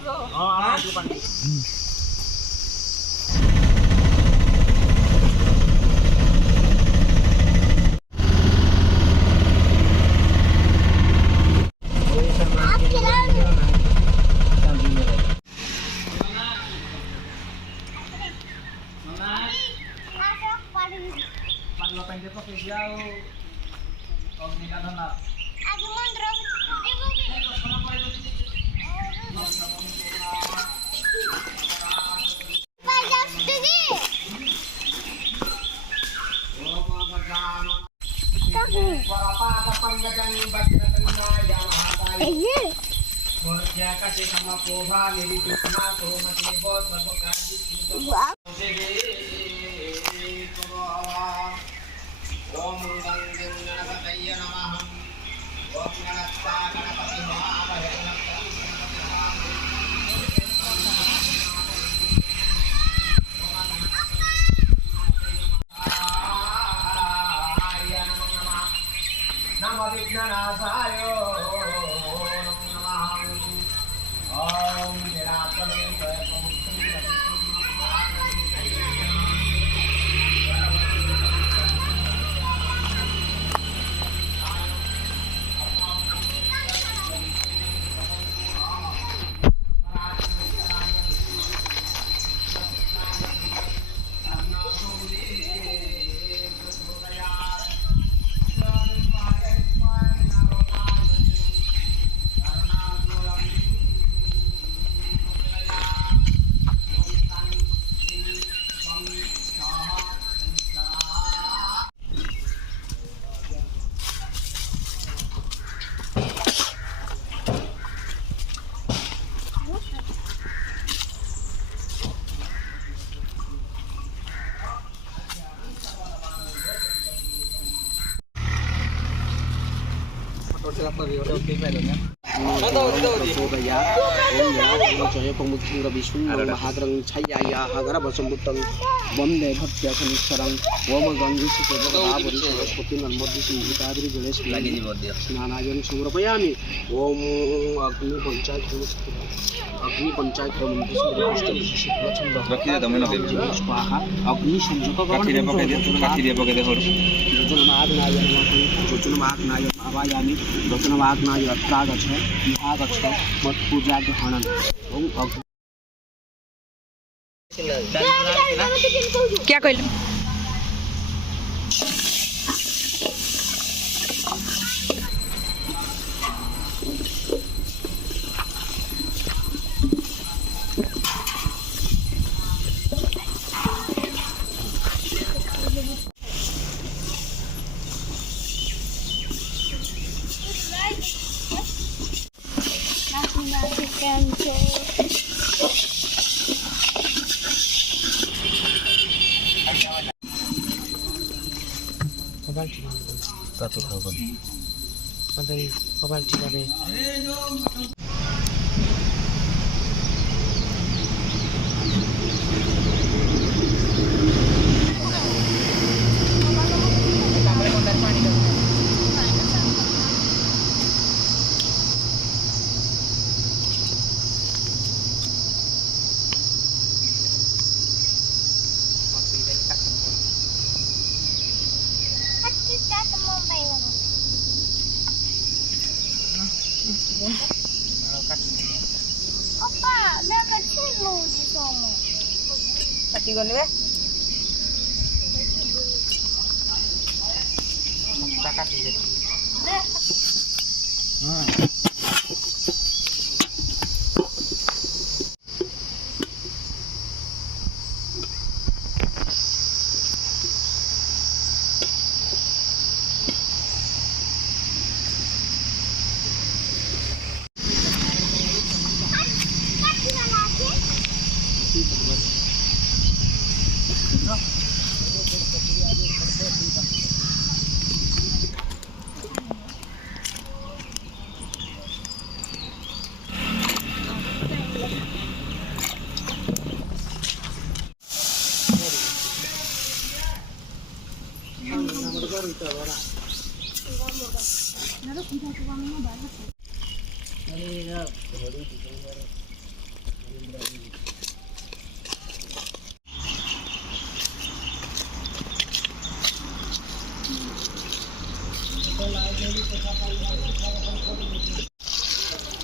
Oh, itu kan. Kasih sama Tuhan ini cuma tuh masih bos berbekas Om Ganggung Ganapataya Namah Om Ganapta Ganapati Mahavaya Nama Vignana Sayo Om Nirapane Jaya Jaya Pemutting Rabisun Mahadrang Chaya Hagara Basambutang Bomde Bhatyasan Sarang Wama Gangi Sukabha Spoken and Modis in Gitadri Village Nanajan Sumrapayami Om Agni Panchayat Agni Panchayat Agni Sanjaka Avayami, Dosanavagna, Tragacha, Yagacha, Mat Puja Hanan. क्या कहले Satu kawan. Pantai Papal Cikabe. Opa, dia kecil loh di sana. Pati gone be Takat ini.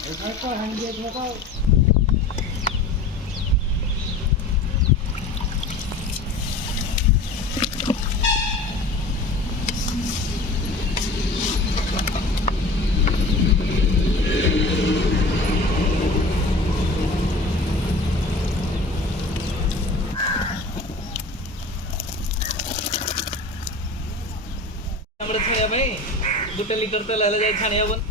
ଆମର ଛାଣିବା ପାଇଁ 1 litre ତେଲ ହେଲେ ଯାଇ ଛାଣି ହବନି।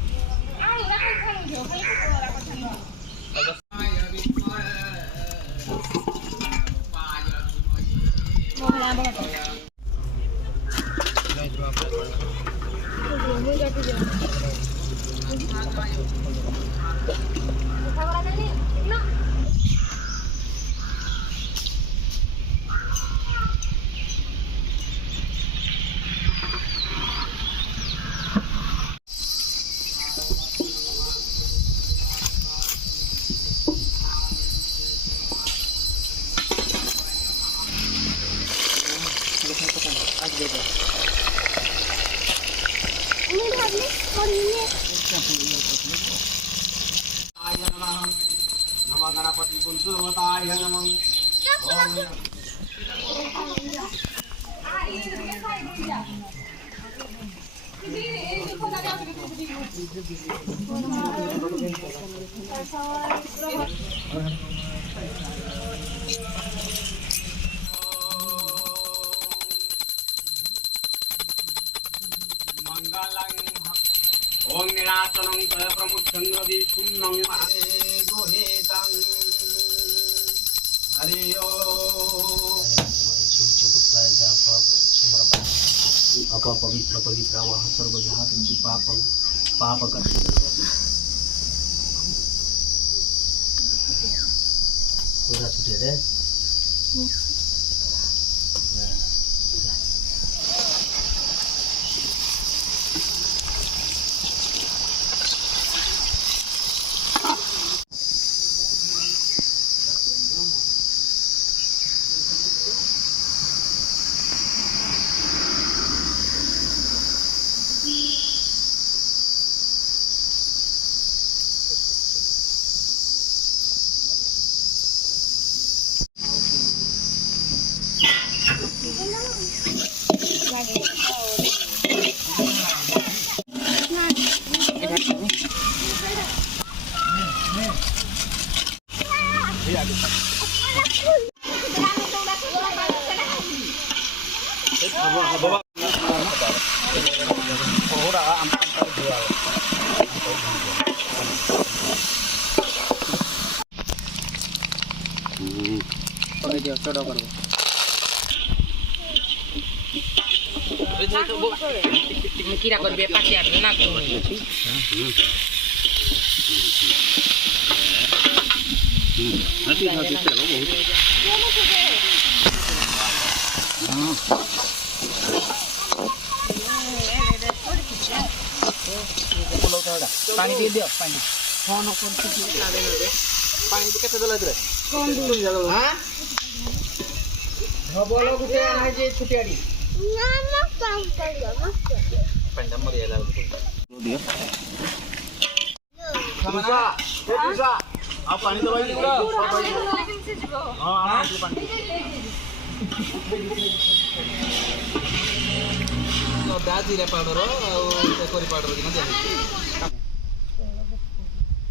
Nama Ganapati pun Survataya namang. Om Niratanam Taya Pramuchangradi Sunnam Mahane Gohetam Hari Apa pavitra pavitra waha sarva jahatam chi papam papaka Sudah sudah deh. Kira kau dia pasti ada nak. ପାଣି ଟିକେ ଦିଅ ପାଣି ପାଣି କେତେ ଦେଲା ଏଥିରେ ଭଲ ଗୋଟେ ଆଣିଛି ଛୁଟିଆଡି ପାଣିଟା ମରିଗଲା ଆଉ ପାଣି ଦବା ଅଦା ଜିରା ପାଉଡର ଆଉ କରି ପାଉଡର କିନା ଦିଆହେଇଛି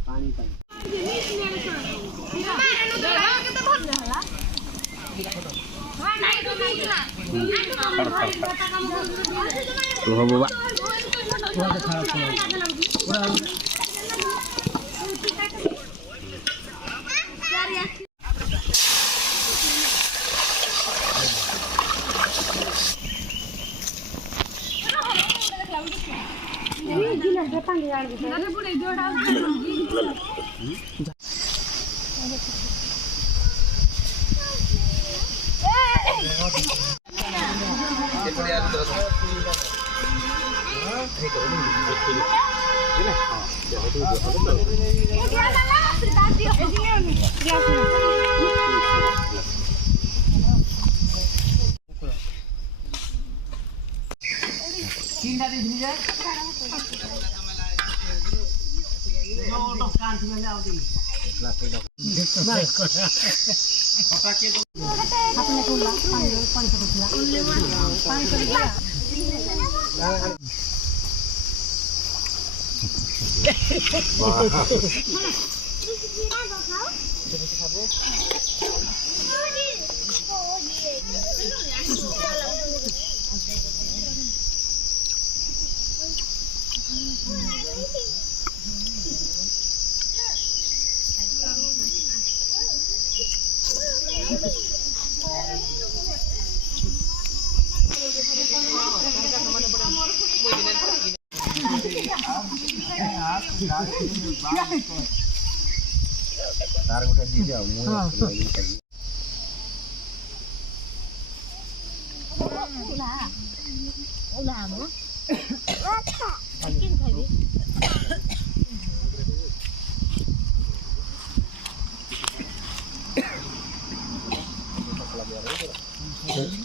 ପାଣି ପାଣି Hãy subscribe cho kênh Ghiền Mì Gõ để không bỏ lỡ